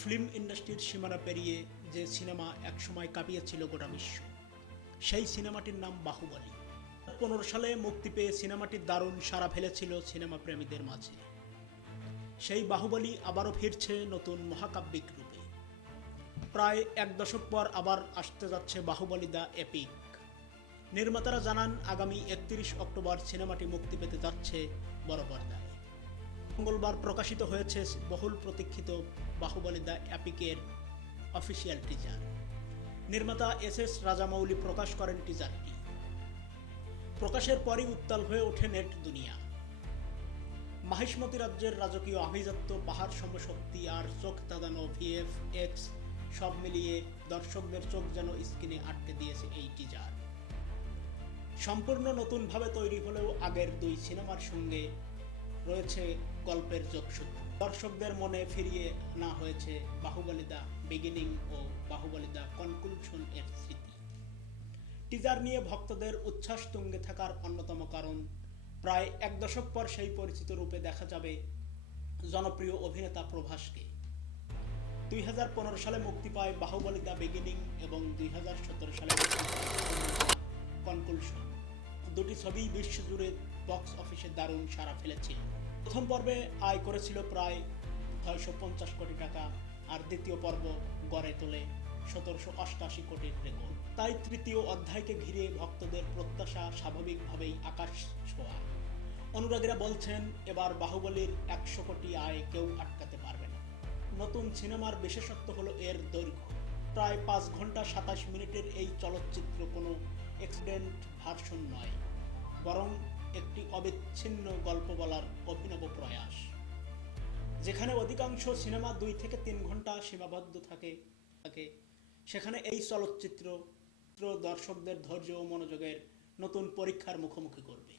Film ইন্ডাস্ট্রির সীমানা পেরিয়ে যে সিনেমা একসময় কাঁপিয়েছিল গোটা বিশ্ব, সেই সিনেমাটির নাম বাহুবলী। পনেরো সালে মুক্তি পেয়ে সিনেমাটি দারুণ সাড়া ফেলেছিল সিনেমা প্রেমীদের মাঝে। সেই বাহুবলী আবারও ফিরছে নতুন মহাকাব্যিক রূপে। প্রায় এক দশক পর আবার আসতে যাচ্ছে বাহুবলী দ্য এপিক। নির্মাতারা জানান, আগামী একত্রিশ অক্টোবর সিনেমাটি মুক্তি পেতে যাচ্ছে বড় পর্দায়। মঙ্গলবার প্রকাশিত হয়েছে বহুল প্রতীক্ষিত বাহুবলী দ্য অ্যাপিকের অফিসিয়াল টিজার নির্মাতা এস এস রাজামৌলি প্রকাশ করেন টিজারটি প্রকাশের পরই উত্তাল হয়ে ওঠে নেট দুনিয়া। মাহিষ্মতি রাজ্যের রাজকীয় আভিজাত্য, পাহাড় সমশক্তি আর চোখ তাদানো ভিএফ এক্স সব মিলিয়ে দর্শকদের চোখ যেন স্ক্রিনে আটকে দিয়েছে এই টিজার সম্পূর্ণ নতুনভাবে তৈরি হলেও আগের দুই সিনেমার সঙ্গে রয়েছে গল্পের যোগসূত্র। দর্শকদের মনে ফিরিয়ে আনা হয়েছে বাহুবলী বিগিনিং ও বাহুবলী দা কনক্লুশন এর স্মৃতি। টিজার নিয়ে ভক্তদের উচ্ছ্বাস তুঙ্গে থাকার অন্যতম কারণ, প্রায় এক দশক পর সেই পরিচিত রূপে দেখা যাবে জনপ্রিয় অভিনেতা প্রভাসকে। দুই হাজার পনেরো সালে মুক্তি পায় বাহুবলী দ্য বিগিনিং এবং দুই হাজার সতেরো সালে দুটি ছবি বিশ্বজুড়ে বক্স অফিসে দারুণ সাড়া ফেলেছিল প্রথম পর্বে আয় করেছিল প্রায় ছয়শো পঞ্চাশ কোটি টাকা, আর দ্বিতীয় পর্ব গড়ে তোলে সতেরোশো অষ্টাশি কোটির রেকর্ড তাই তৃতীয় অধ্যায়কে ঘিরে ভক্তদের প্রত্যাশা স্বাভাবিকভাবেই আকাশ ছোঁয়া। অনুরাগীরা বলছেন, এবার বাহুবলীর একশো কোটি আয় কেউ আটকাতে পারবে না। নতুন সিনেমার বিশেষত্ব হলো এর দৈর্ঘ্য। প্রায় পাঁচ ঘণ্টা সাতাশ মিনিটের এই চলচ্চিত্র কোনো এক্সিডেন্ট ভার্সন নয়। বরং একটি অবিচ্ছিন্ন গল্প বলার অভিনব প্রয়াস। যেখানে অধিকাংশ সিনেমা দুই থেকে তিন ঘণ্টা সীমাবদ্ধ থাকে থাকে, সেখানে এই চলচ্চিত্র দর্শকদের ধৈর্য ও মনোযোগের নতুন পরীক্ষার মুখোমুখি করবে।